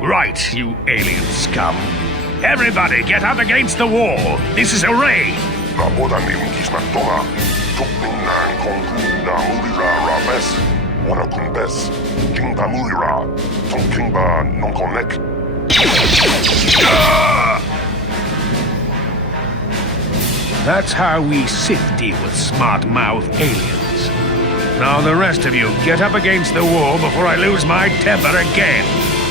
Right, you alien scum. Everybody get up against the wall. This is a raid. That's how we Sith deal with smart-mouth aliens. Now the rest of you, get up against the wall before I lose my temper again.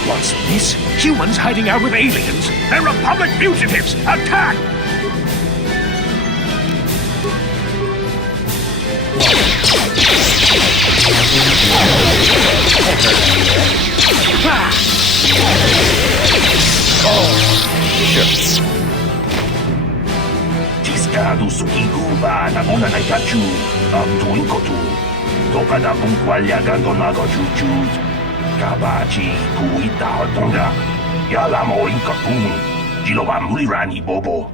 What's this? Humans hiding out with aliens? They're Republic fugitives! Attack! Tiscado sukiguba na mona na ikachu, Dantooine kotu. Topa na pungkwalya gandonago chuchut. Kabachi kuita hotonga. Yala mo inkapun. Jiloba mulirani bobo.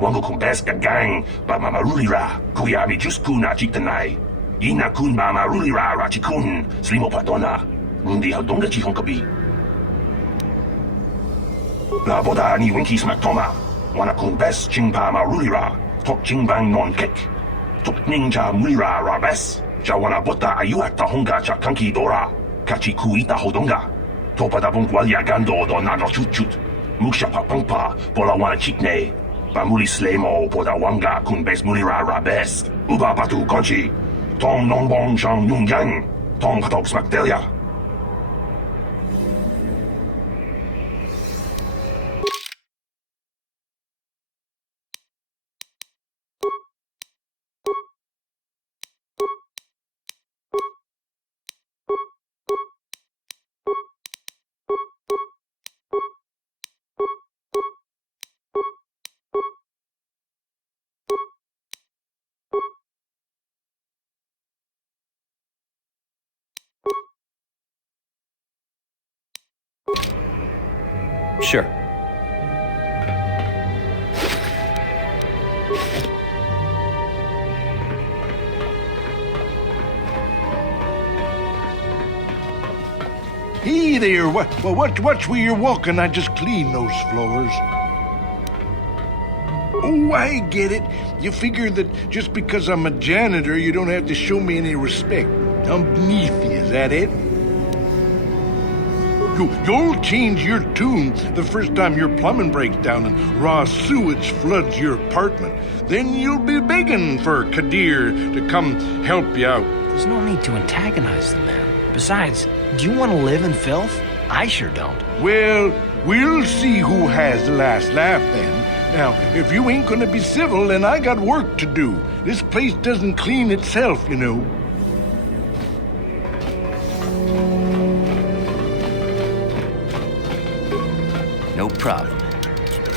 Wango kumbeska gang, ba mamarulira. Kuyami juskuna chitanai. Ina kun ba marulira rachikun. Slimo padona. Rundi hotonga chihonkabi. La boda ni winki smaktoma. Wana kun bes chingpa marulira. Tok chingbang non kek. Tok ninja mulira rabes. Jawana bota ayuata honga cha kanki dora. Kachi kuita hodonga. Topa da bungwalia gando do nago chuchut. Muksha papangpa pola wana chikne. Bamuli slemo poda wanga kun bes mulira rabes. Uba batu konchi. Tong non bong shang yung yang. Tong patok smakdelia. Sure. Hey there, watch where you're walking. I just cleaned those floors. Oh, I get it. You figure that just because I'm a janitor, you don't have to show me any respect. I'm beneath you, is that it? You'll change your tune the first time your plumbing breaks down and raw sewage floods your apartment. Then you'll be begging for KotOR to come help you out. There's no need to antagonize the man. Besides, do you want to live in filth? I sure don't. Well, we'll see who has the last laugh then. Now, if you ain't gonna be civil, then I got work to do. This place doesn't clean itself, you know. No problem.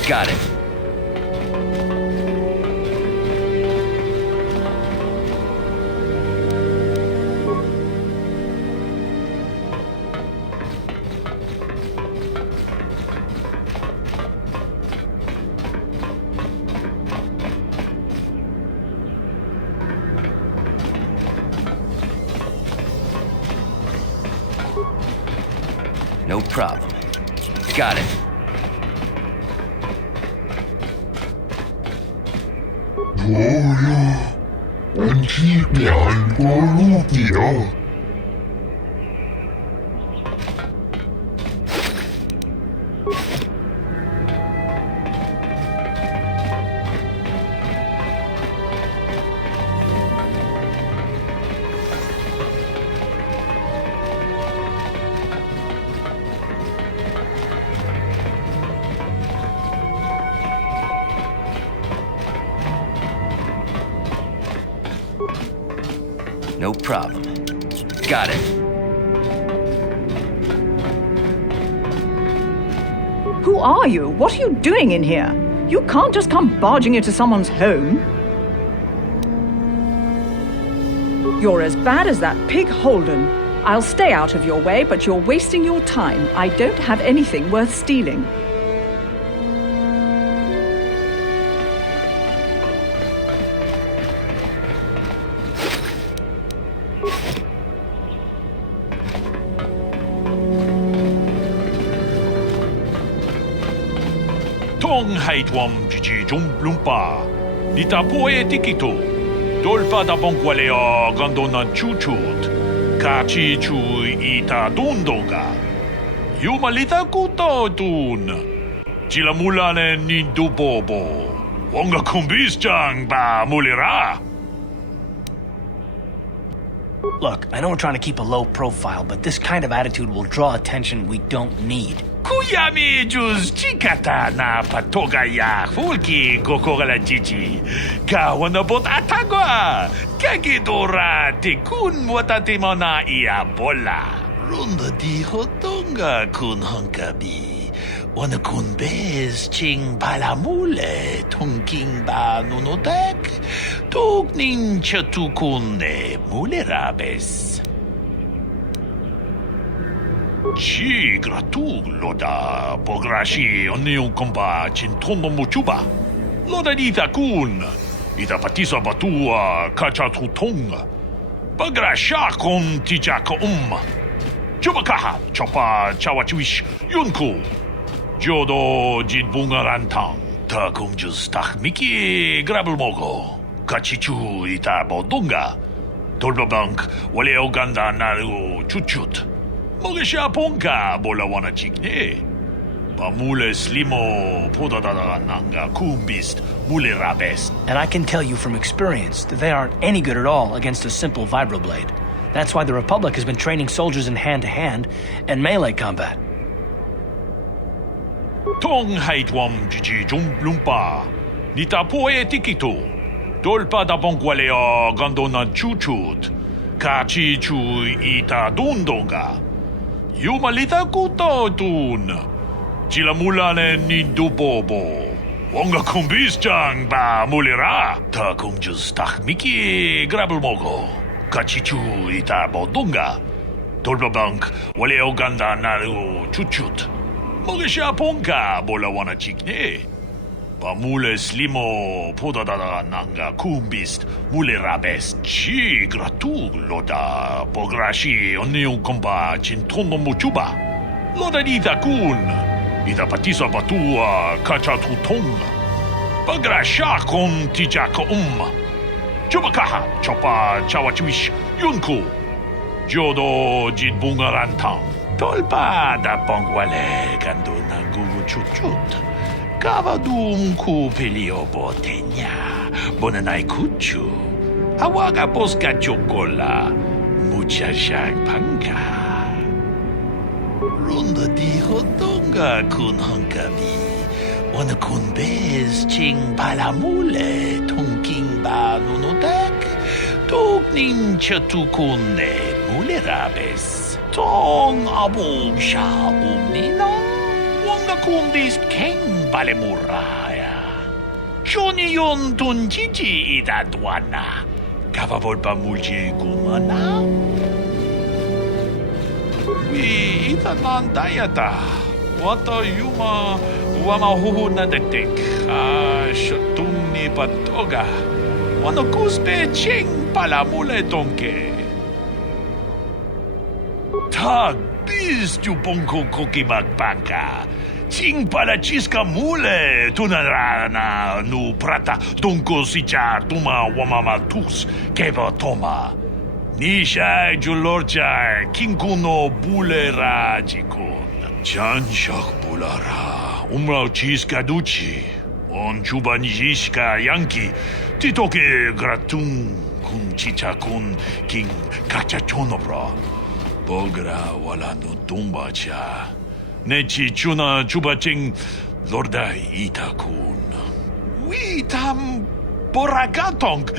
Got it. No problem. Got it. No problem. Got it. Who are you? What are you doing in here? You can't just come barging into someone's home. You're as bad as that pig Holden. I'll stay out of your way, but you're wasting your time. I don't have anything worth stealing. Tong haitwam jiji jumblumpa. Nita poe tikito. Dolpa da bonqualeo gandona chuchut. Kachi chu ita dundonga. Yumalita kuto tun. Chilamulane nindubobo. Wonga kumbisjang ba mulira. Look, I know we're trying to keep a low profile, but this kind of attitude will draw attention we don't need. Kuyami juz chikata na patoga ya fulki kokogala chichi. Kawanabot atagwa. Kagidora tikun watatimona ia bola. Runda di hotonga kun hankabi. Wana kun bez ching palamule tungking ba nunotek. Tuk nincha tukune mulerabes. Chi gratug loda pograshi onion komba chintono muchuba. Loda dita kun. Ita patisa batua kacha tutonga. Bagrasha kon tijaka Chubakaha chopa chawachiwish yunku. Jodo jidbunga rantang. Ta kumjus takmiki grabelmogo. Kachichu ita bodunga. Tolbabank wale oganda naru chuchut. Mogesha ponka bola wana chikne. Bamule slimo podadada nanga kumbist mule rabest. And I can tell you from experience that they aren't any good at all against a simple vibroblade. That's why the Republic has been training soldiers in hand-to-hand and melee combat. Tong haitwam jiji jumblumpa. Nita poe tikito. Dolpa da bonqualeo gandona chuchut. Kachi chu ita dundonga. Yumalita kuto tun. Chilamulane nindubobo. Wonga kumbisjang ba mulira. Ta kumjus takmiki grabelmogo. Kachichu ita bodunga. Tolbabank wale oganda naru chuchut. Mogesha ponka bola wana chikne. Bamule slimo podadada nanga kumbist mule rabest. Chi gratug loda pograshi onion komba chintono muchuba. Loda dita kun. Ita patisa batua kacha tutonga. Bagrasha kon tijaka Chubakaha chopa chawachiwish yunku. Jodo jidbunga rantang. Tolpa da pongwale ganduna gugu chuchut. Kavadum ku pelio botenya. Bonanai kuchu. Awaga boska chokola. Mucha shang panga. Runda di hodonga kun hankabi. Wana kun bez ching palamule tungking ba nunotek. Tuk nincha tukune mulerabes. Tong abum sha umnina. Wanga kundist king balemuraya. Johnny yon tunjiji idadwana. Kavavolpa mulji kumana. Wi itanan dayata. Wata yuma wama huhuna detek. Shotumni patoga. Wano kuspe ching palamule tonke. Tag bis tu ponko kokibakbanka. Ching palachiska mule tunarana nu prata donko sicha tuma wamama tus keva toma. Nisha julorcha kinkuno bulera jikun. Chanshak bulara umrao chiska duchi. On chuba nijishka yanki titoke gratun kun chicha kun king kachachonobra. Bogra wala no tumba cha. Nechi chuna chubaching lorda itakun. Witam boragatong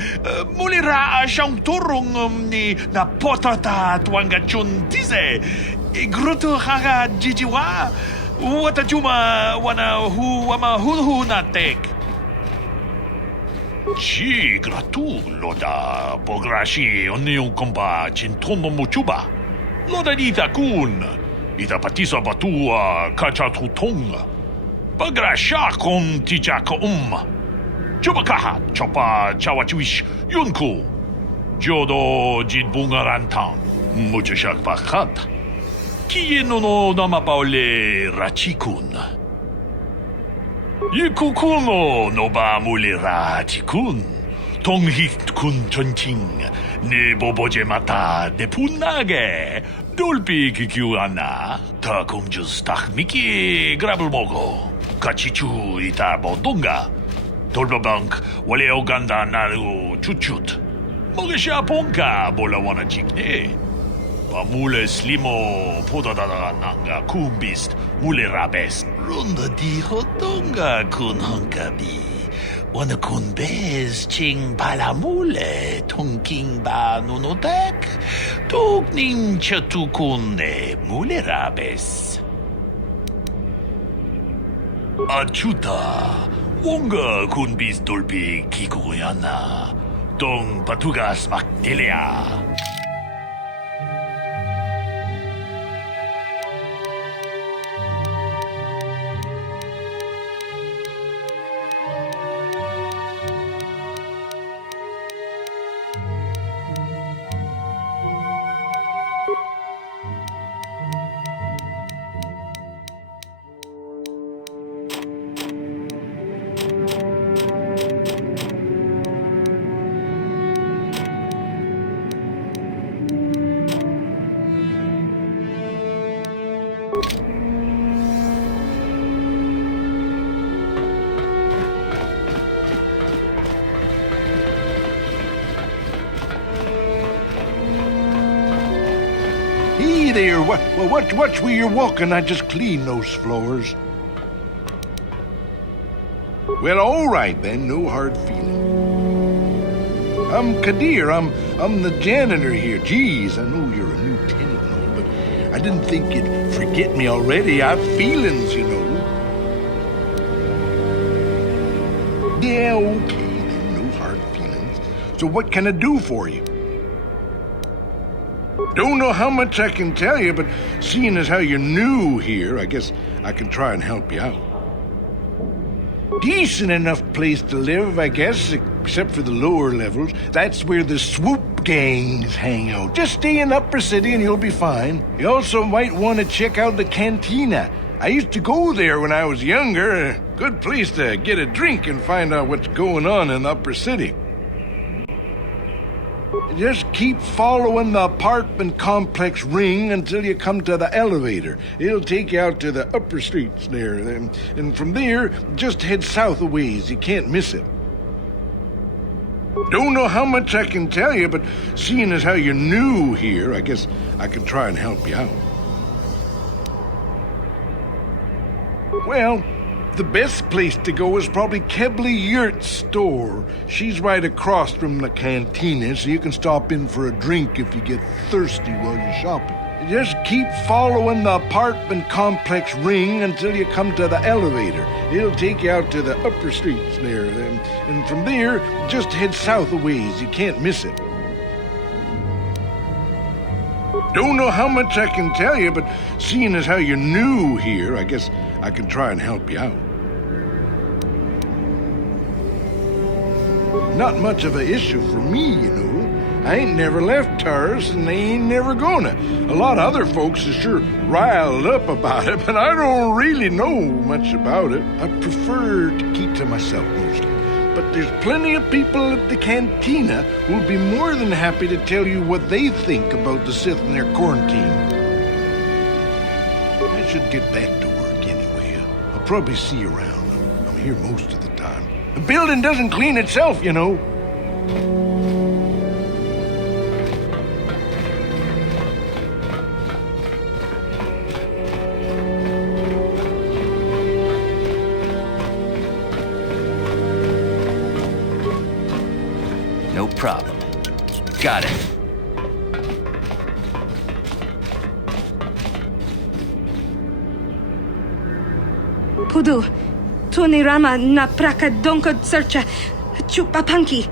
mulira ashang turung ni na potata twangachun tize. Igrutu haga jijiwa. Watajuma wana hu wama hulhu na tek. Chi gratu loda bograshi onion komba chintono muchuba. Loda dita kun. Ita patisa batua kacha tutonga. Bagrasha kon tijaka Chubakaha chopa chawachiwish yunku. Jodo jidbunga rantang. Muchashak pakat. Kiye no nama paole rachikun. Ikukuno no ba mulira tikun. Tonghit kun chonching. Ne boboje mata de punage. Dolpi kikiuana. Ta kumjus miki grabulmogo. Kachichu ita bodunga. Tolbabank wale oganda naru chuchut. Mogesha ponka bola wana chikne. Mule slimo podadada nanga kumbist mule rabes. Runda di hotonga kun honkabi. Wana kun bez ching bala mule tonking ba nunodak. Togning chatukune mule rabes. Ajunta. Wonga kun bis dolpi kikuyana. Dong patugas makdelia. Hey there, watch where you're walking. I just cleaned those floors. Well, all right then, no hard feelings. I'm KotOR. I'm the janitor here. Geez, I know you're a new tenant and all, but I didn't think you'd forget me already. I've feelings, you know. Yeah, okay then, no hard feelings. So what can I do for you? Don't know how much I can tell you, but seeing as how you're new here, I guess I can try and help you out. Decent enough place to live, I guess, except for the lower levels. That's where the swoop gangs hang out. Just stay in Upper City and you'll be fine. You also might want to check out the cantina. I used to go there when I was younger. A good place to get a drink and find out what's going on in the Upper City. Just keep following the apartment complex ring until you come to the elevator. It'll take you out to the upper streets there. And from there, just head south a ways. You can't miss it. Don't know how much I can tell you, but seeing as how you're new here, I guess I can try and help you out. Well, the best place to go is probably Kebley Yurt's store. She's right across from the cantina, so you can stop in for a drink if you get thirsty while you're shopping. Just keep following the apartment complex ring until you come to the elevator. It'll take you out to the upper streets there. And from there, just head south a ways. You can't miss it. Don't know how much I can tell you, but seeing as how you're new here, I guess I can try and help you out. Not much of an issue for me, you know. I ain't never left Taris, and they ain't never gonna. A lot of other folks are sure riled up about it, but I don't really know much about it. I prefer to keep to myself mostly. But there's plenty of people at the cantina who'll be more than happy to tell you what they think about the Sith and their quarantine. I should get back to work anyway. I'll probably see you around. I'm here most of the time. The building doesn't clean itself, you know. No problem. Got it. Pudu, Tunirama na praka donko searcha chupapanki.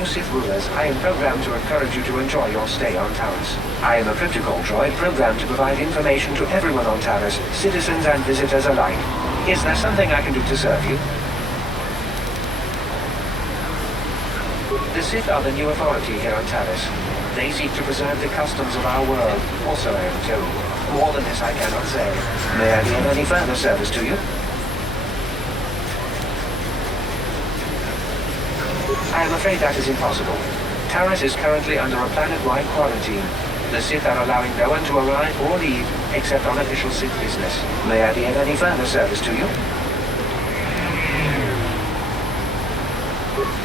new Sith rulers, I am programmed to encourage you to enjoy your stay on Taris. I am a protocol droid programmed to provide information to everyone on Taris, citizens and visitors alike. Is there something I can do to serve you? The Sith are the new authority here on Taris. They seek to preserve the customs of our world. Also, I am told. More than this I cannot say. May I be of any further service to you? I am afraid that is impossible. Taris is currently under a planet-wide quarantine. The Sith are allowing no one to arrive or leave, except on official Sith business. May I be of any further service to you?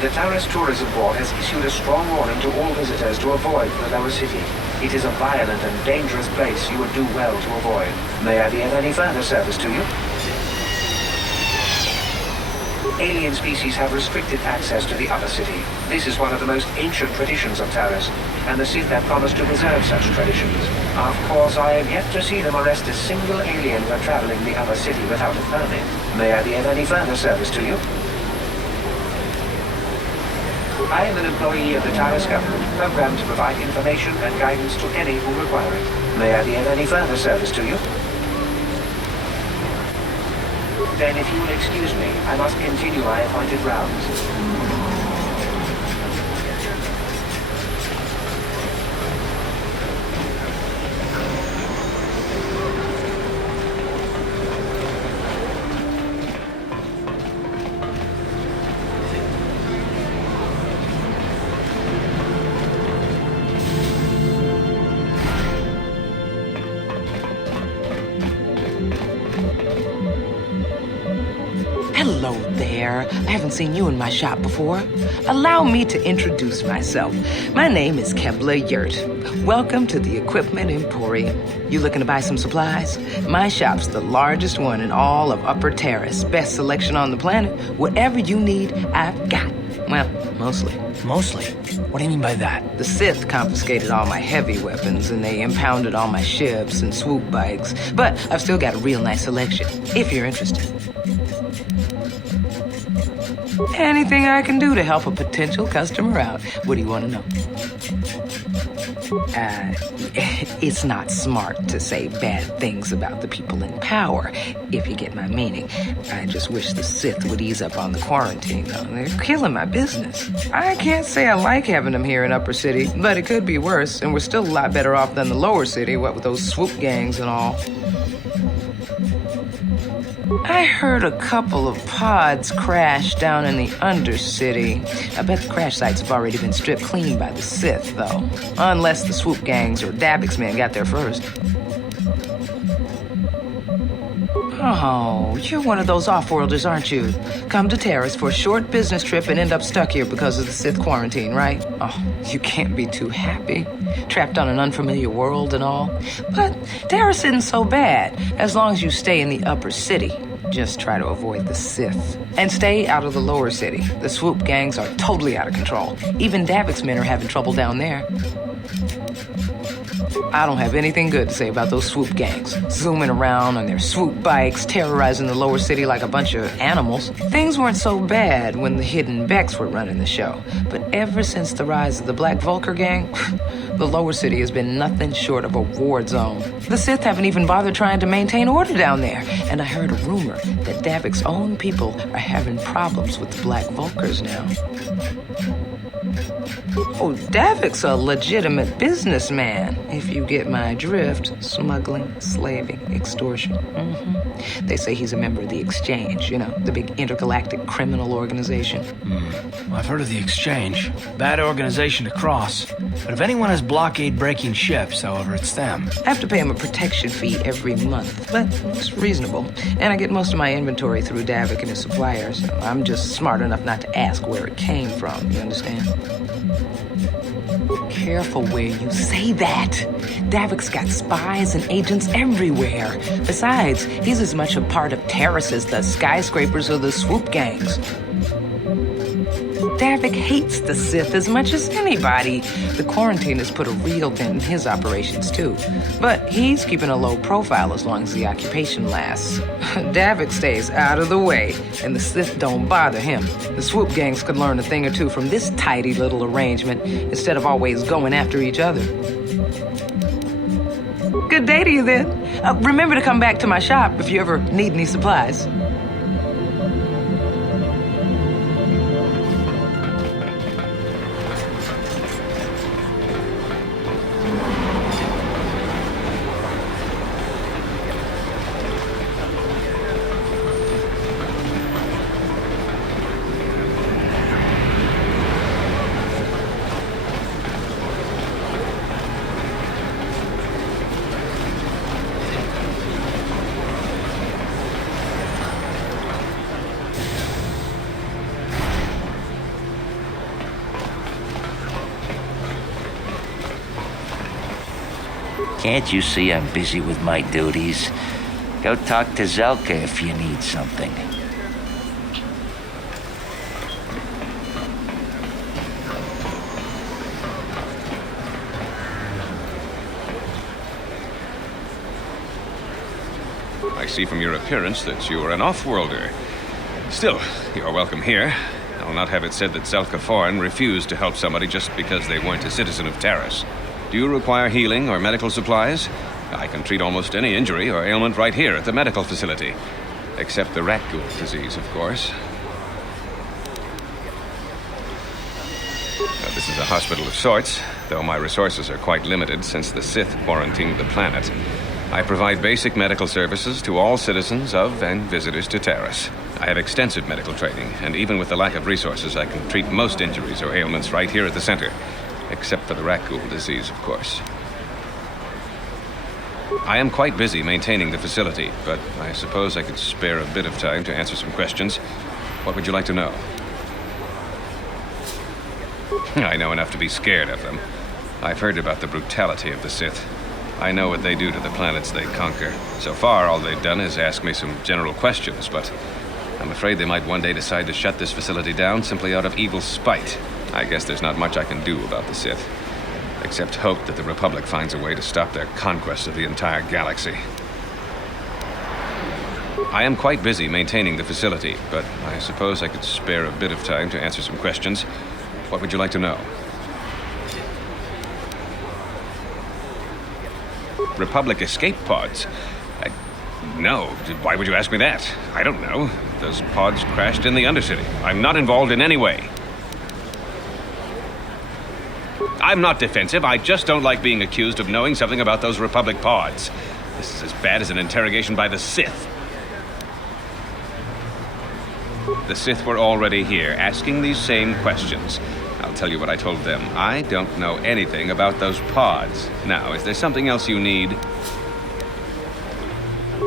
The Taris Tourism Board has issued a strong warning to all visitors to avoid the lower city. It is a violent and dangerous place you would do well to avoid. May I be of any further service to you? Alien species have restricted access to the upper city. This is one of the most ancient traditions of Taris, and the Sith have promised to preserve such traditions. Of course, I have yet to see them arrest a single alien for traveling the upper city without a permit. May I be of any further service to you? I am an employee of the Taris government, programmed to provide information and guidance to any who require it. May I be of any further service to you? Then if you will excuse me, I must continue my appointed rounds. Hello there. I haven't seen you in my shop before. Allow me to introduce myself. My name is Kebla Yurt. Welcome to the Equipment Emporium. You looking to buy some supplies? My shop's the largest one in all of Upper Taris. Best selection on the planet. Whatever you need, I've got. Well, mostly. Mostly? What do you mean by that? The Sith confiscated all my heavy weapons, and they impounded all my ships and swoop bikes. But I've still got a real nice selection, if you're interested. Anything I can do to help a potential customer out. What do you want to know? It's not smart to say bad things about the people in power, if you get my meaning. I just wish the Sith would ease up on the quarantine, though. They're killing my business. I can't say I like having them here in Upper City, but it could be worse, and we're still a lot better off than the Lower City, what with those swoop gangs and all. I heard a couple of pods crash down in the Undercity. I bet the crash sites have already been stripped clean by the Sith, though. Unless the swoop gangs or Davix men got there first. Oh, you're one of those off-worlders, aren't you? Come to Taris for a short business trip and end up stuck here because of the Sith quarantine, right? Oh, you can't be too happy. Trapped on an unfamiliar world and all. But Taris isn't so bad, as long as you stay in the Upper City. Just try to avoid the Sith. And stay out of the Lower City. The swoop gangs are totally out of control. Even Davix men are having trouble down there. I don't have anything good to say about those swoop gangs. Zooming around on their swoop bikes, terrorizing the Lower City like a bunch of animals. Things weren't so bad when the Hidden Becks were running the show. But ever since the rise of the Black Vulcar gang, the Lower City has been nothing short of a war zone. The Sith haven't even bothered trying to maintain order down there. And I heard a rumor that Davix's own people are having problems with the Black Vulcars now. Oh, Davix a legitimate businessman, if you get my drift. Smuggling, slaving, extortion. Mm-hmm. They say he's a member of the Exchange, you know, the big intergalactic criminal organization. Well, I've heard of the Exchange. Bad organization to cross. But if anyone has blockade-breaking ships, however, it's them. I have to pay him a protection fee every month, but it's reasonable. And I get most of my inventory through Davik and his suppliers. I'm just smart enough not to ask where it came from, you understand? Careful where you say that. Davik's got spies and agents everywhere. Besides, he's as much a part of Taris as the skyscrapers or the swoop gangs. Davik hates the Sith as much as anybody. The quarantine has put a real dent in his operations, too. But he's keeping a low profile as long as the occupation lasts. Davik stays out of the way, and the Sith don't bother him. The swoop gangs could learn a thing or two from this tidy little arrangement instead of always going after each other. Good day to you, then. Remember to come back to my shop if you ever need any supplies. Can't you see I'm busy with my duties? Go talk to Zelka if you need something. I see from your appearance that you are an off-worlder. Still, you're welcome here. I'll not have it said that Zelka Foreign refused to help somebody just because they weren't a citizen of Taris. Do you require healing or medical supplies? I can treat almost any injury or ailment right here at the medical facility. Except the rat ghoul disease, of course. Now, this is a hospital of sorts, though my resources are quite limited since the Sith quarantined the planet. I provide basic medical services to all citizens of and visitors to Taris. I have extensive medical training, and even with the lack of resources, I can treat most injuries or ailments right here at the center. Except for the rat ghoul disease, of course. I am quite busy maintaining the facility, but I suppose I could spare a bit of time to answer some questions. What would you like to know? I know enough to be scared of them. I've heard about the brutality of the Sith. I know what they do to the planets they conquer. So far, all they've done is ask me some general questions, but I'm afraid they might one day decide to shut this facility down simply out of evil spite. I guess there's not much I can do about the Sith, except hope that the Republic finds a way to stop their conquest of the entire galaxy. I am quite busy maintaining the facility, but I suppose I could spare a bit of time to answer some questions. What would you like to know? Republic escape pods? No. Why would you ask me that? I don't know. Those pods crashed in the Undercity. I'm not involved in any way. I'm not defensive. I just don't like being accused of knowing something about those Republic pods. This is as bad as an interrogation by the Sith. The Sith were already here, asking these same questions. I'll tell you what I told them. I don't know anything about those pods. Now, is there something else you need?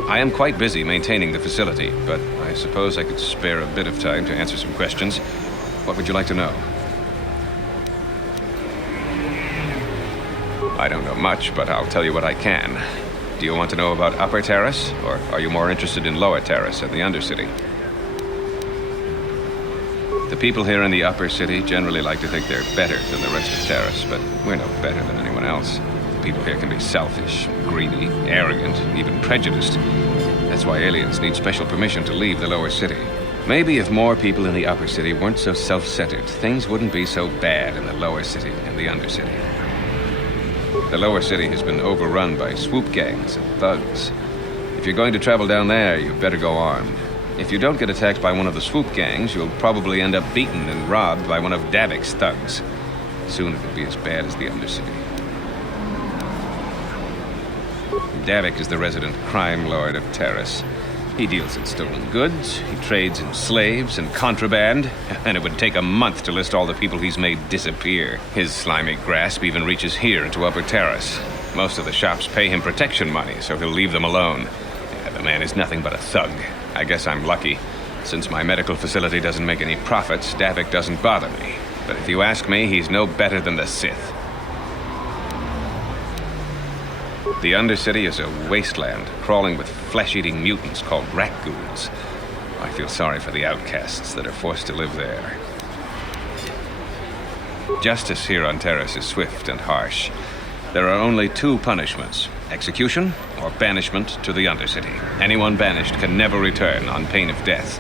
I am quite busy maintaining the facility, but I suppose I could spare a bit of time to answer some questions. What would you like to know? I don't know much, but I'll tell you what I can. Do you want to know about Upper Taris, or are you more interested in Lower Taris and the Undercity? The people here in the Upper City generally like to think they're better than the rest of Taris, but we're no better than anyone else. The people here can be selfish, greedy, arrogant, even prejudiced. That's why aliens need special permission to leave the Lower City. Maybe if more people in the Upper City weren't so self-centered, things wouldn't be so bad in the Lower City and the Undercity. The Lower City has been overrun by swoop gangs and thugs. If you're going to travel down there, you better go armed. If you don't get attacked by one of the swoop gangs, you'll probably end up beaten and robbed by one of Davik's thugs. Soon it will be as bad as the Undercity. Davik is the resident crime lord of Taris. He deals in stolen goods, he trades in slaves and contraband, and it would take a month to list all the people he's made disappear. His slimy grasp even reaches here into Upper Taris. Most of the shops pay him protection money, so he'll leave them alone. Yeah, the man is nothing but a thug. I guess I'm lucky. Since my medical facility doesn't make any profits, Davik doesn't bother me. But if you ask me, he's no better than the Sith. The Undercity is a wasteland, crawling with flesh-eating mutants called rat ghouls. I feel sorry for the outcasts that are forced to live there. Justice here on Taris is swift and harsh. There are only two punishments: execution or banishment to the Undercity. Anyone banished can never return on pain of death.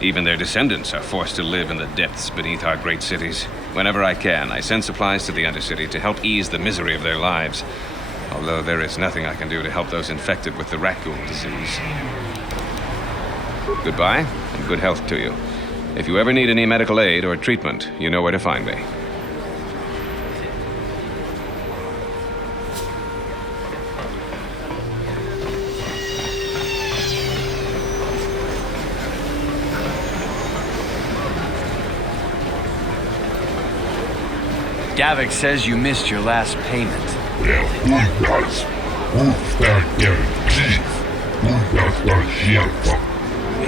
Even their descendants are forced to live in the depths beneath our great cities. Whenever I can, I send supplies to the Undercity to help ease the misery of their lives. Although there is nothing I can do to help those infected with the raccoon disease. Goodbye, and good health to you. If you ever need any medical aid or treatment, you know where to find me. Davik says you missed your last payment.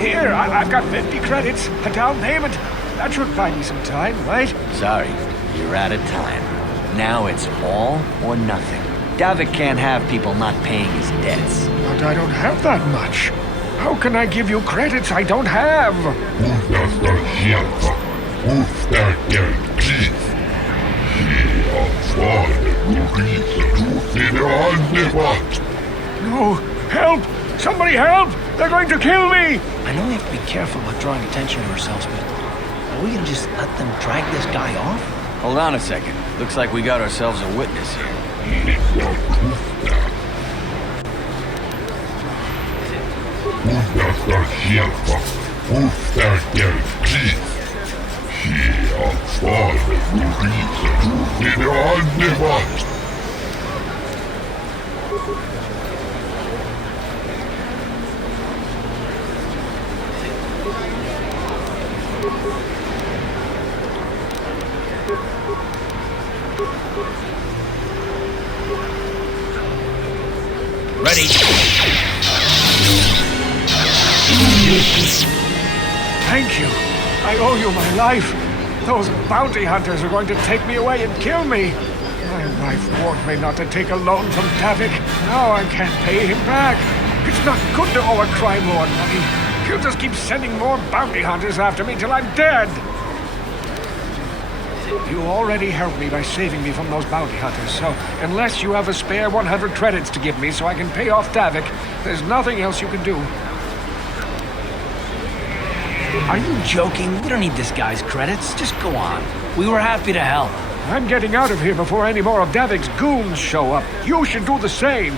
Here, I've got 50 credits, a down payment. That should buy me some time, right? Sorry, you're out of time. Now it's all or nothing. Davik can't have people not paying his debts. But I don't have that much. How can I give you credits I don't have? No! Help! Somebody help! They're going to kill me! I know we have to be careful about drawing attention to ourselves, but are we gonna just let them drag this guy off? Hold on a second. Looks like we got ourselves a witness here. Ready. Thank you. I owe you my life. Those bounty hunters are going to take me away and kill me. My wife warned me not to take a loan from Davik. Now I can't pay him back. It's not good to owe a crime lord money. He'll just keep sending more bounty hunters after me till I'm dead. You already helped me by saving me from those bounty hunters, so unless you have a spare 100 credits to give me so I can pay off Davik, there's nothing else you can do. Are you joking? We don't need this guy's credits. Just go on. We were happy to help. I'm getting out of here before any more of Davik's goons show up. You should do the same.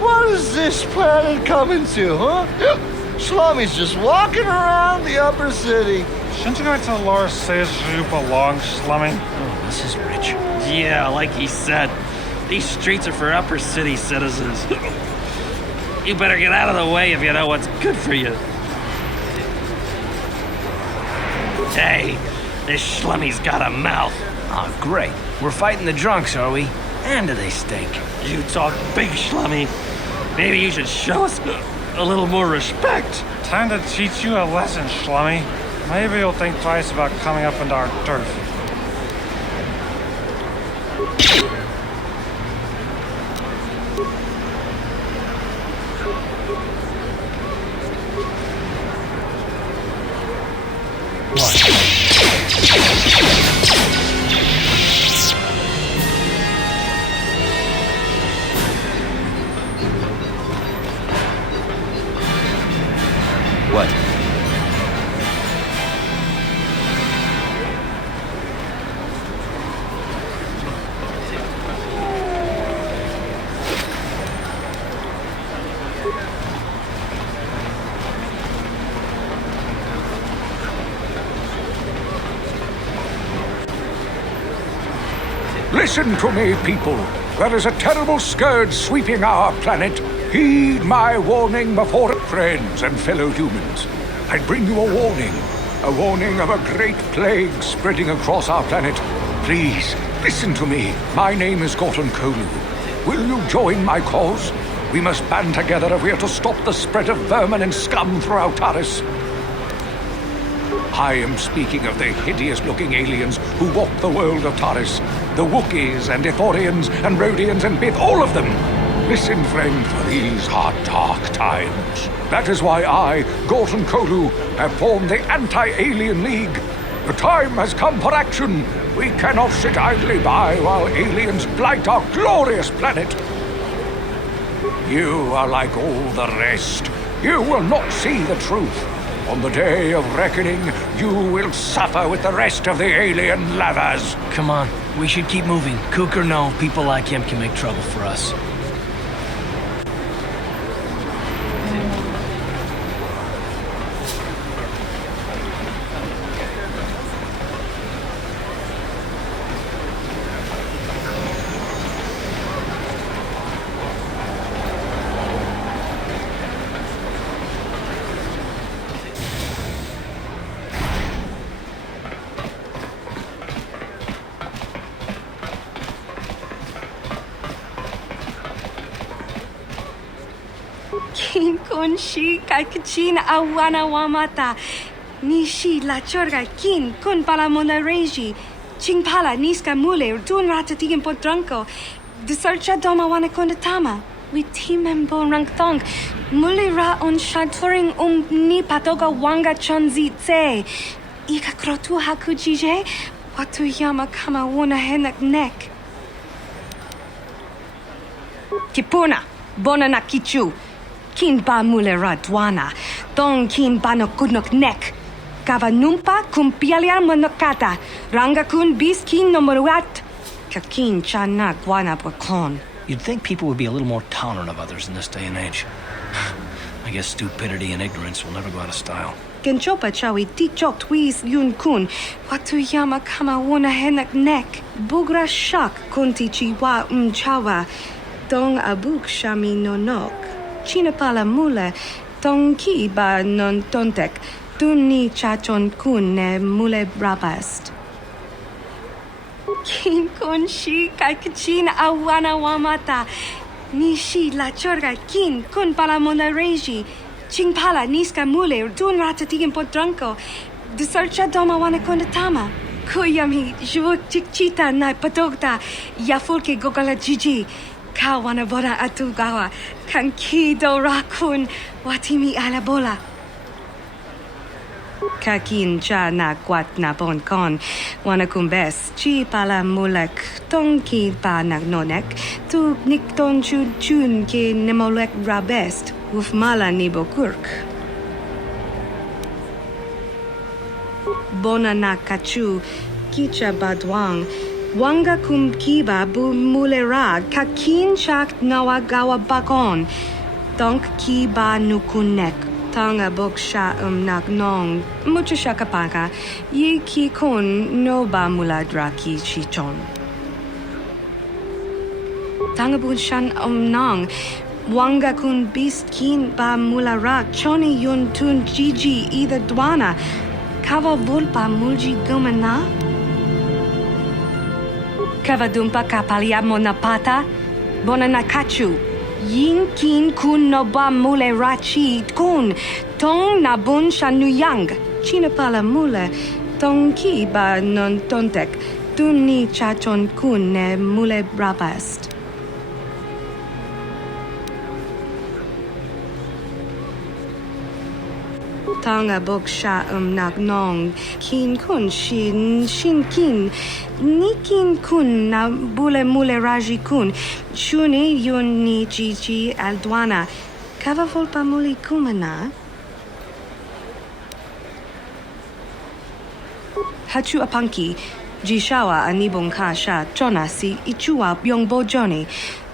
Where's this planet coming to, huh? Slummy's just walking around the upper city. Shouldn't you go to the lower cities where you belong, Slummy? Oh, this is rich. Yeah, like he said, these streets are for upper city citizens. You better get out of the way if you know what's good for you. Hey, this Schlummy's got a mouth. Oh, great. We're fighting the drunks, are we? And do they stink? You talk big, Schlummy. Maybe you should show us a little more respect. Time to teach you a lesson, Schlummy. Maybe you'll think twice about coming up into our turf. What? Listen to me, people. There is a terrible scourge sweeping our planet. Heed my warning before it, friends and fellow humans. I bring you a warning of a great plague spreading across our planet. Please, listen to me. My name is KotOR. Will you join my cause? We must band together if we are to stop the spread of vermin and scum throughout Taris. I am speaking of the hideous-looking aliens who walk the world of Taris. The Wookiees and Ithorians and Rhodians and Bith, all of them. Listen, friend, for these are dark times. That is why I, KotOR, have formed the Anti-Alien League. The time has come for action. We cannot sit idly by while aliens blight our glorious planet. You are like all the rest. You will not see the truth. On the day of reckoning, you will suffer with the rest of the alien lovers. Come on, we should keep moving. Kook or no, people like him can make trouble for us. Kin kun shi kai kachin awana wamata. Nishi la chorga kin kun pala mona reji. Ching pala niska mule dun ratatigen potranko. De searcha doma wana kondatama. We team bon rank thong. Mule ra on shaturing ni patoga wanga chonzi tse. Ika krotu hakujije. Watu yama kama wona henak nek. Kipuna. Bona na kichu. Kin ba mule ra dwana. Tong kin ba no kunok nek. Kava numpa kumpialia monokata. Ranga kun bis kin no moruat. Kakin chana guana brakon. You'd think people would be a little more tolerant of others in this day and age. I guess stupidity and ignorance will never go out of style. Genchopa chawi tichok twis yun kun. Watu yama kama wona henak nek. Bugra shak kunti chiwa chawa. Dong abuk shami no nok. China pala mule. Dong ki ba non tontek. Duni chachon kun ne mule brabast. Kin kun shi kai kachin awana wamata. Nishi la chorga kin kun pala mona reji. Ching pala niska mule dun ratatigen potranko. De searcha doma wana kondatama. Kuyami jvuk chikchita na patogta. Yafulke gogala jiji. Kawana boda atugawa. Kankido rakun watimi alabola. Kakin cha na kwat na bon kon. Wana kumbes chi pala mulek. Tonki pa nagnonek. Tu nikton chun ke nemolek rabest. Uf mala nibo kurk. Bona na kachu. Kicha badwang. Wanga kum kiba bu mulera. Kakin chak nawagawa bakon. Donk kiba nukunek. Tanga boksha nagnong. Mucha shakapaka. Ye ki kun no ba muladra ki chichon. Tanga bun shan nong. Wanga kun bist kin ba mulara. Choni yun tun jiji either dwana. Kava vulpa mulji gumana. Kava dumpa kapalia monapata. Bona nakachu. Yin kin kun no ba mule rachi kun. Tong na bun shanuyang. China pala mule. Tong ki ba non tontek. Duni chachon kun ne mule brabast. Tanga boksha nagnong. Kin kun shin kin. Ni kin kun na bule mule raji kun. Shuni yun ni jiji aldwana. Kava volpa muli kumana. Hachu apanki, jishawa anibong kasha chona si ichua byong bojoni,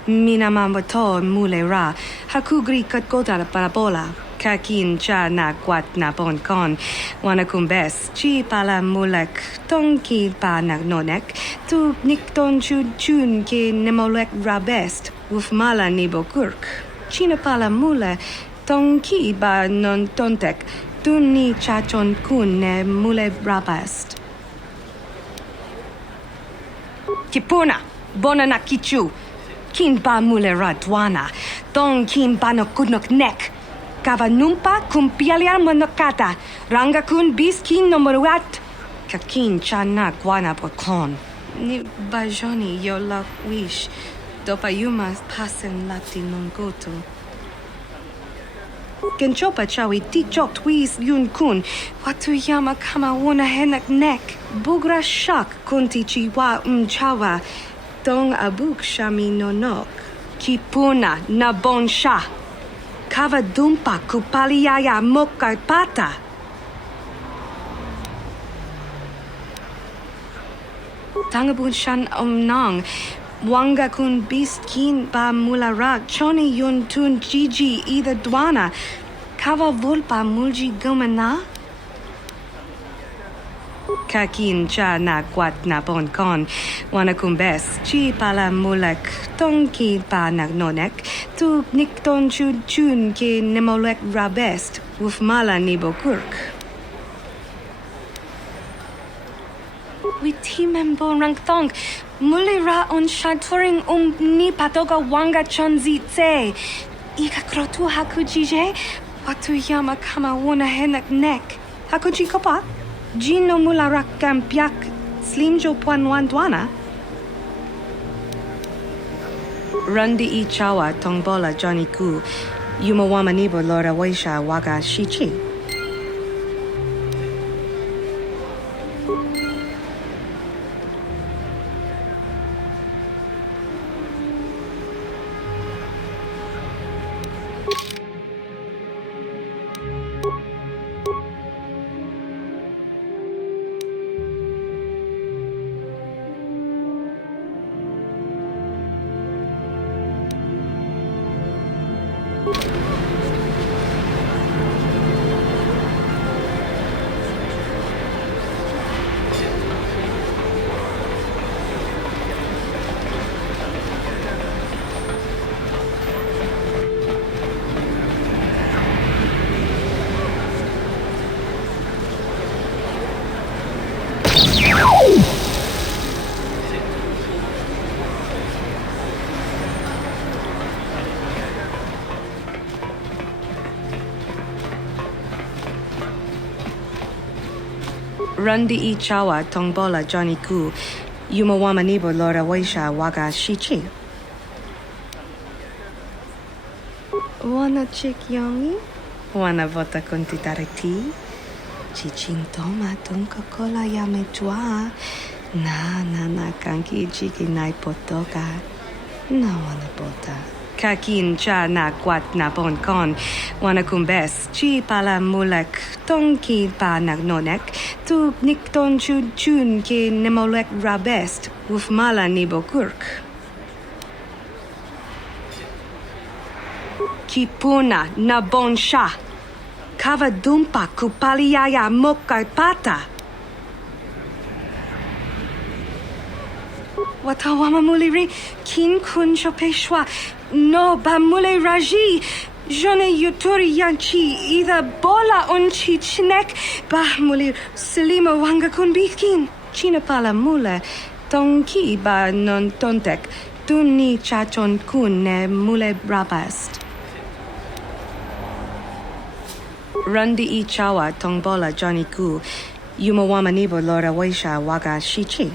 minamambato mule ra, hakugri katkota parabola, kakin cha na kwat na bon kon, wanakumbes, chi pala mulek, tonki pa nagnonek, tu nikton chun ke nemolek rabest, ufmala nibo kurk, china pala mule, tonki ba non tontek, tu ni chachon kun ne mule rabest. Kipuna, bona na kichu, kin ba mule radwana, ton kin ba no kudnok nek, kava numpa kumpialia monokata, ranga kun bis kin no moruat, kakin chana guana pokon. Ni bajoni yo la wish, dopa yuma pasen lati nongoto. Genchopa chawi tichok twis yun kun, watu yama kama wona henak nek, bugra shak kunti chiwa chawa, dong abuk shami nonok, kipuna na bon sha, kava dumpa kupaliaya moka pata. Tangabun shan omnang, wanga kun bist kin ba mularak, choni yun tun jiji either dwana, kava vulpa mulji gumana? Kakin cha na kwat na bon kon, wanakumbes, chi pala mulek, tonki pa nagnonek, tu nikton chun ke nemolek rabest, ufmala nibo kurk. Witimembo rangthong, mulira on shadfuring ni patoga wanga chonzi tse. Ika krotu hakujije, watu yama kama wona henak nek. Hakuji kopa, jino mularak kampiak, slinjo puanwandwana. Rundi I chawa tongbola Johnny Ku, yumawama nibo lora waisha waga shichi. Rundi I chawa tongbola Johnny Ku, yumawama nibo lora waisha waga shichi. Wana chik yongi? Wana vota kunti tariti? Chichin toma tunka kola yame chua. Na kanki chiki nai potoka. Na wana bota. Kakin cha na kwat na bon kon, wanakumbes, chi pala mulek, tonki pa nagnonek, tu nikton chun ke nemolek rabest, ufmala nibo kurk. Kipuna na bon sha, kava dumpa kupaliaya moka pata. Watawama muliri, kin kun chopeshwa, no ba mule raji, jone yuturi yanchi, either bola onchi chinek, ba mulir selima wanga kun bikin, china pala mule, tonki ba non tontek, tuni chachon kun ne mule rabast. Rundi I chawa tongbola Johnny Ku, yumawama nibo lora waisha waga shichi.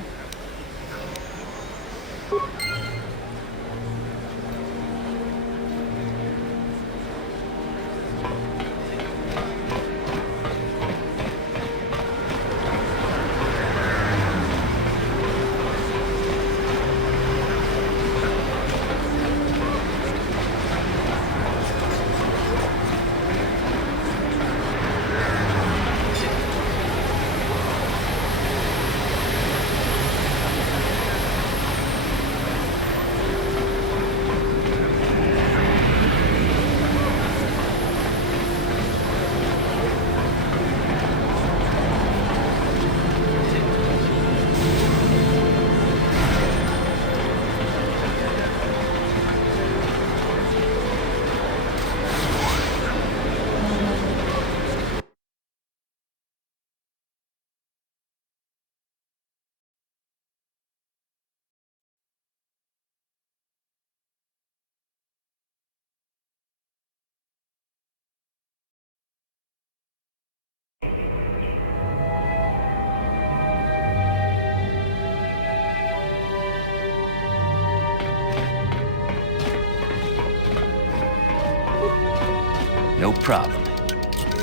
problem.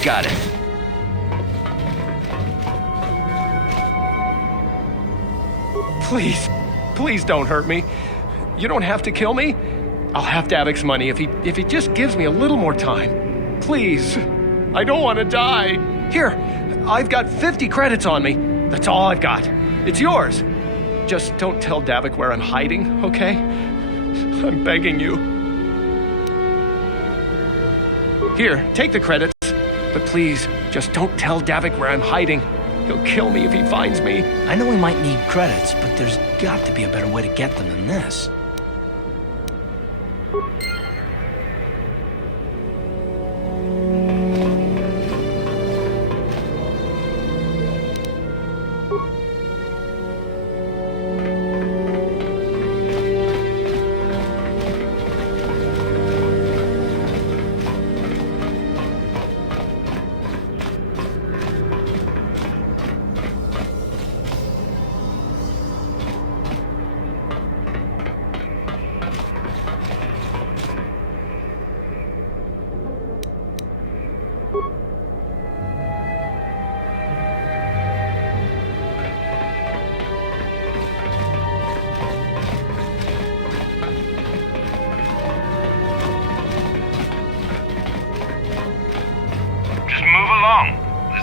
Got it. Please don't hurt me. You don't have to kill me. I'll have Davik's money if he just gives me a little more time. Please. I don't want to die. Here, I've got 50 credits on me. That's all I've got. It's yours. Just don't tell Davik where I'm hiding, okay? I'm begging you. Here, take the credits. But please, just don't tell Davik where I'm hiding. He'll kill me if he finds me. I know we might need credits, but there's got to be a better way to get them than this.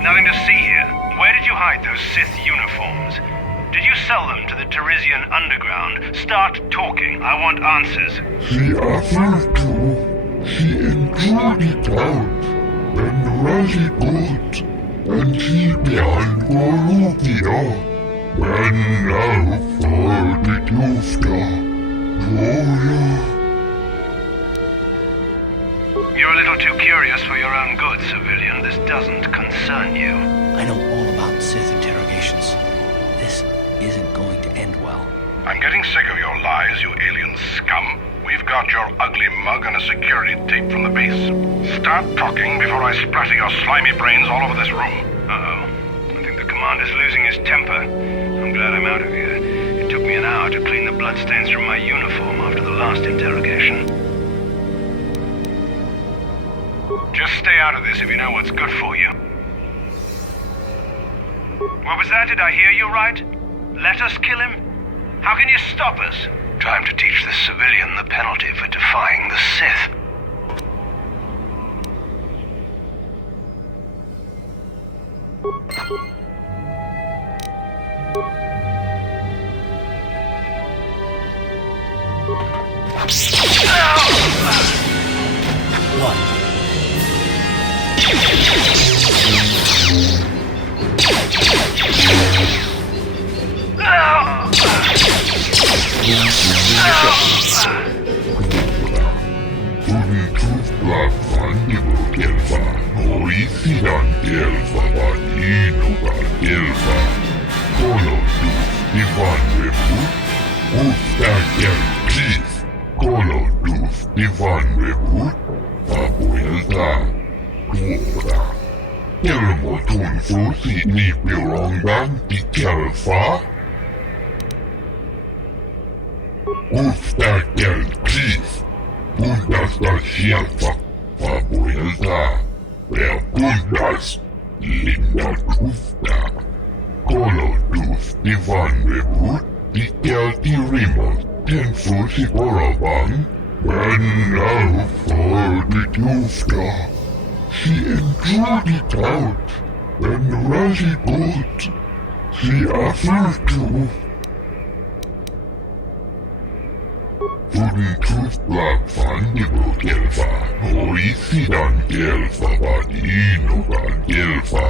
Nothing to see here. Where did you hide those Sith uniforms? Did you sell them to the Tarisian underground? Start talking. I want answers. She offered to. She enjoyed it out. And really good. And she began Korriban. And now for the Tufta. You're a little too curious for your own good, civilian. This doesn't concern you. I know all about Sith interrogations. This isn't going to end well. I'm getting sick of your lies, you alien scum. We've got your ugly mug and a security tape from the base. Start talking before I splatter your slimy brains all over this room. Uh-oh. I think the commander's losing his temper. I'm glad I'm out of here. It took me an hour to clean the bloodstains from my uniform after the last interrogation. Just stay out of this if you know what's good for you. What was that? Did I hear you right? Let us kill him? How can you stop us? Time to teach this civilian the penalty for defying the Sith. What? She enjoyed it out, and really good. She offered to. Funtufla fandibo gelfa, oisidan gelfa vadinogan gelfa.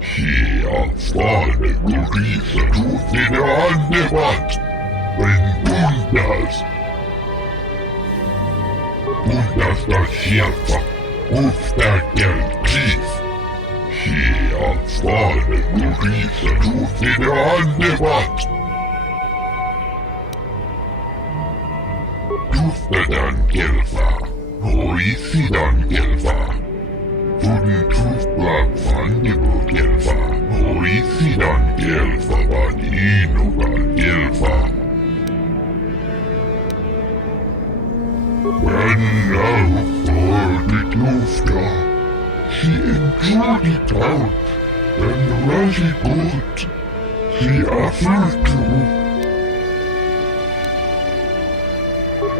She afade gurisa tufide andevat, when bundas. Bundas da shelfa. Ofstärker kris. She afade gurisa tufide andevat. Tuftadan gelfa, oisidan gelfa. Funtufla fandibo gelfa, oisidan gelfa vadinogan gelfa. When now for the Lufta. She enjoyed it out, and really good. She offered to.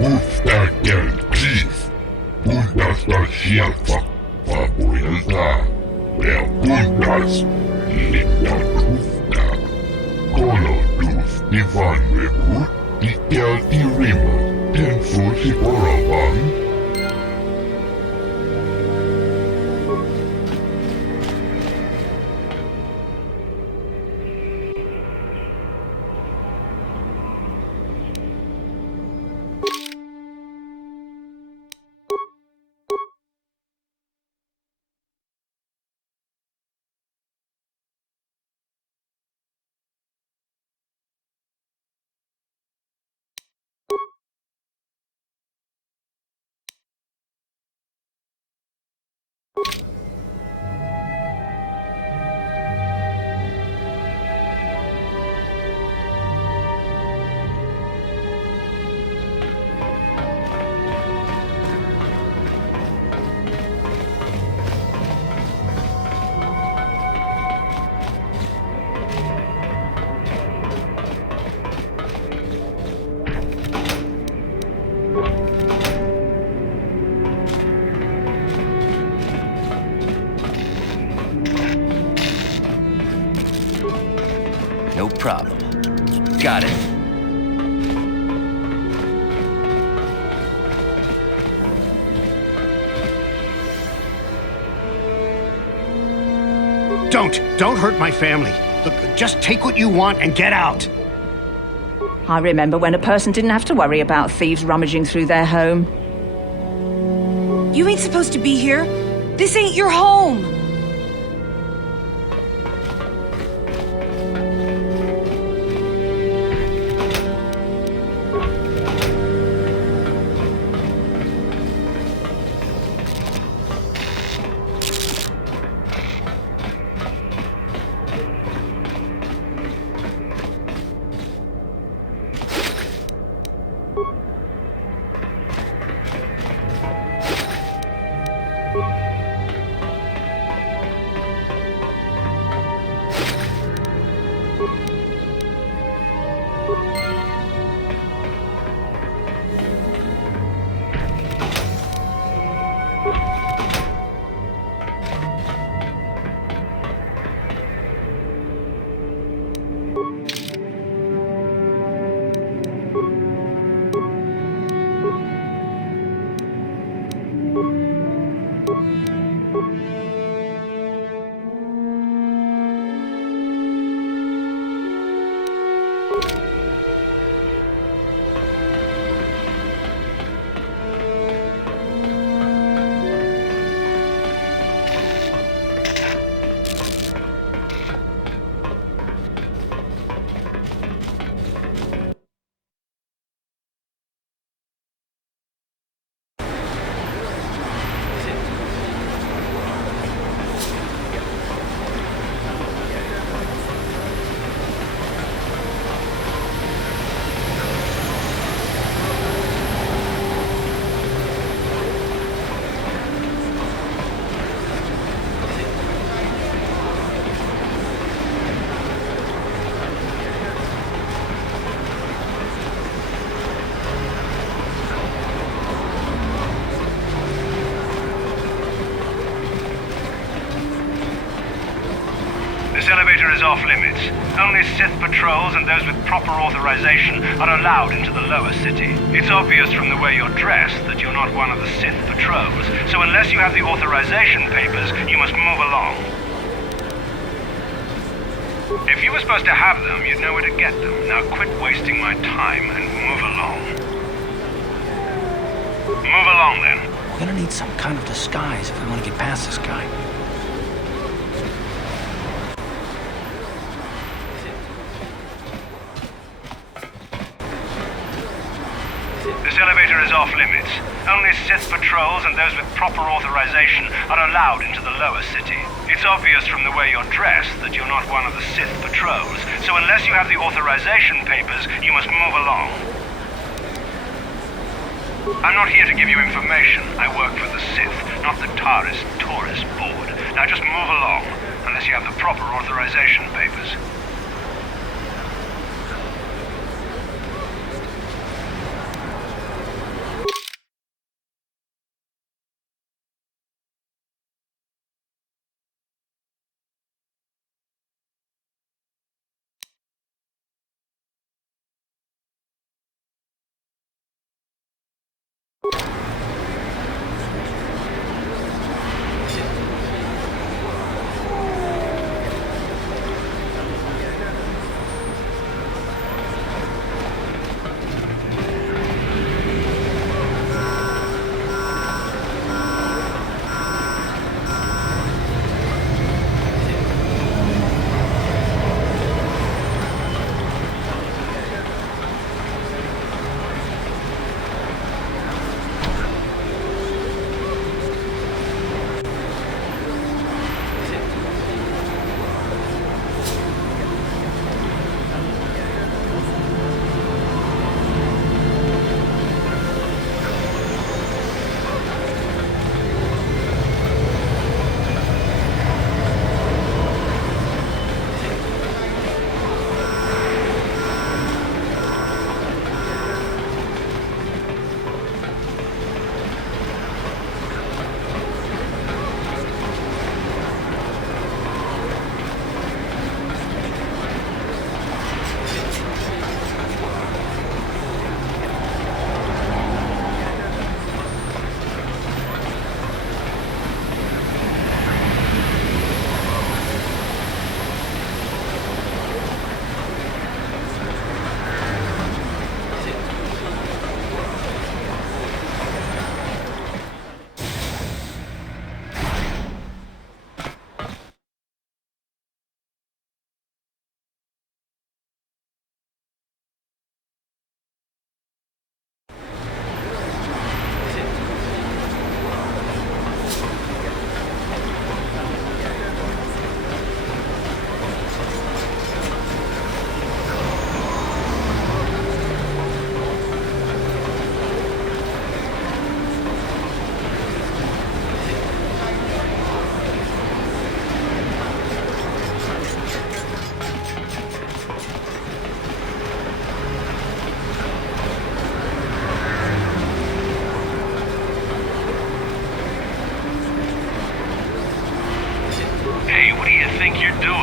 Lufta del Chief. Puntas del Sierfa. Fabuelta. Der Puntas. Linda Lufta. Colo dus Divan Rebut. Dikel di Rima. Tenfu si Korriban. No problem. Got it. Don't hurt my family. Look, just take what you want and get out. I remember when a person didn't have to worry about thieves rummaging through their home. You ain't supposed to be here. This ain't your home. This elevator is off limits. Only Sith patrols and those with proper authorization are allowed into the lower city. It's obvious from the way you're dressed that you're not one of the Sith patrols, so unless you have the authorization papers, you must move along. If you were supposed to have them, you'd know where to get them. Now quit wasting my time and move along. Move along, then. We're gonna need some kind of disguise if we want to get past this guy. This elevator is off limits. Only Sith patrols and those with proper authorization are allowed into the lower city. It's obvious from the way you're dressed that you're not one of the Sith patrols, so unless you have the authorization papers, you must move along. I'm not here to give you information. I work for the Sith, not the Taris tourist board. Now just move along, unless you have the proper authorization papers.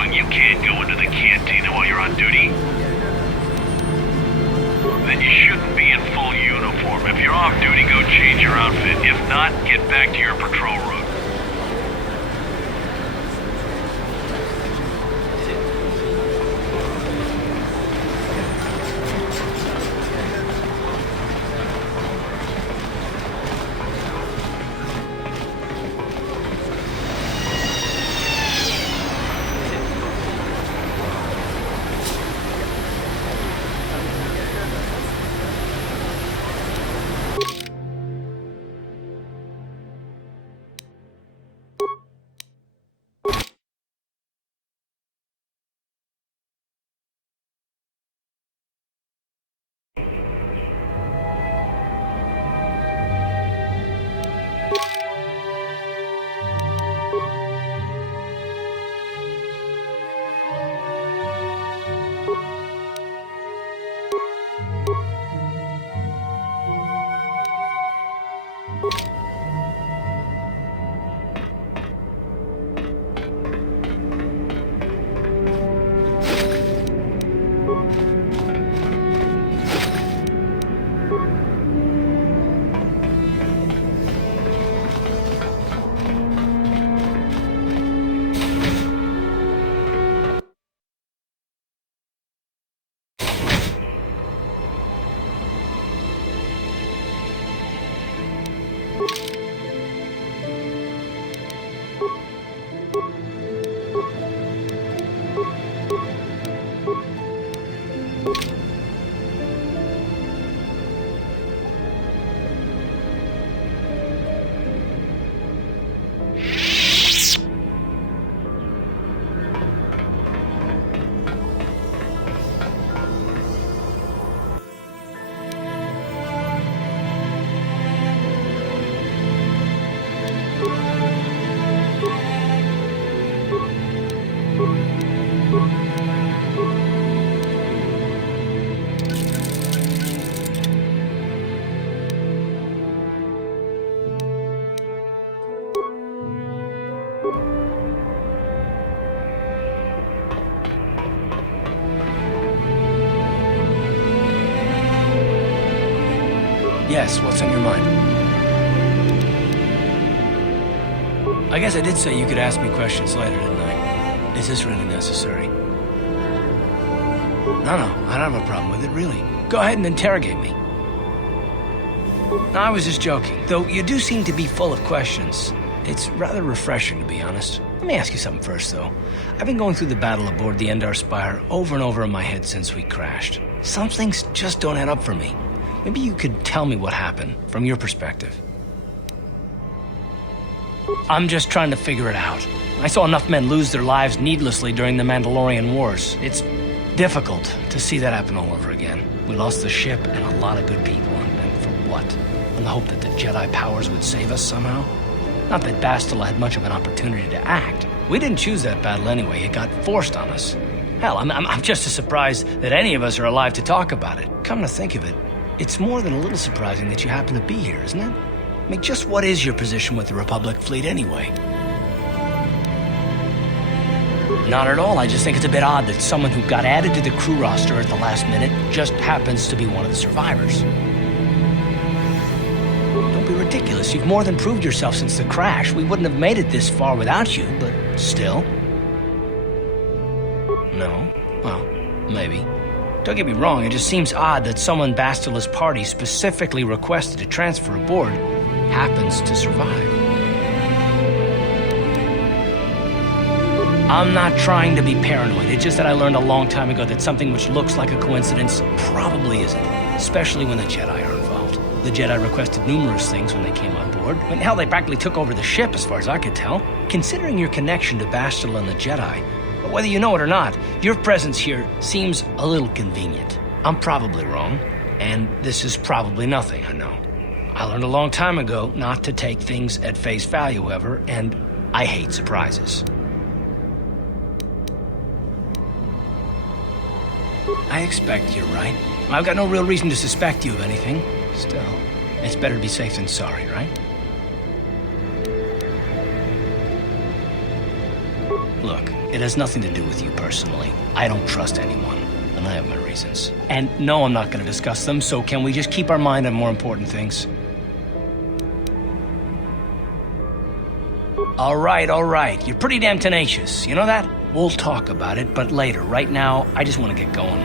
You can't go into the cantina while you're on duty? Then you shouldn't be in full uniform. If you're off duty, go change your outfit. If not, get back to your patrol route. Yes, what's on your mind? I guess I did say you could ask me questions later, didn't I? Is this really necessary? No, I don't have a problem with it, really. Go ahead and interrogate me. No, I was just joking, though you do seem to be full of questions. It's rather refreshing, to be honest. Let me ask you something first, though. I've been going through the battle aboard the Endar Spire over and over in my head since we crashed. Some things just don't add up for me. Maybe you could tell me what happened, from your perspective. I'm just trying to figure it out. I saw enough men lose their lives needlessly during the Mandalorian Wars. It's difficult to see that happen all over again. We lost the ship and a lot of good people, and for what? In the hope that the Jedi powers would save us somehow? Not that Bastila had much of an opportunity to act. We didn't choose that battle anyway. It got forced on us. Hell, I'm just as surprised that any of us are alive to talk about it. Come to think of it, it's more than a little surprising that you happen to be here, isn't it? I mean, just what is your position with the Republic fleet anyway? Not at all. I just think it's a bit odd that someone who got added to the crew roster at the last minute just happens to be one of the survivors. Don't be ridiculous. You've more than proved yourself since the crash. We wouldn't have made it this far without you, but still. No? Well, maybe. Don't get me wrong, it just seems odd that someone Bastila's party specifically requested to transfer aboard happens to survive. I'm not trying to be paranoid. It's just that I learned a long time ago that something which looks like a coincidence probably isn't, especially when the Jedi are involved. The Jedi requested numerous things when they came on board. I mean, hell, they practically took over the ship as far as I could tell. Considering your connection to Bastila and the Jedi, but whether you know it or not, your presence here seems a little convenient. I'm probably wrong, and this is probably nothing, I know. I learned a long time ago not to take things at face value, however, and I hate surprises. I expect you're right. I've got no real reason to suspect you of anything. Still, it's better to be safe than sorry, right? Look, it has nothing to do with you personally. I don't trust anyone, and I have my reasons. And no, I'm not going to discuss them, so can we just keep our mind on more important things? All right. You're pretty damn tenacious. You know that? We'll talk about it, but later. Right now, I just want to get going.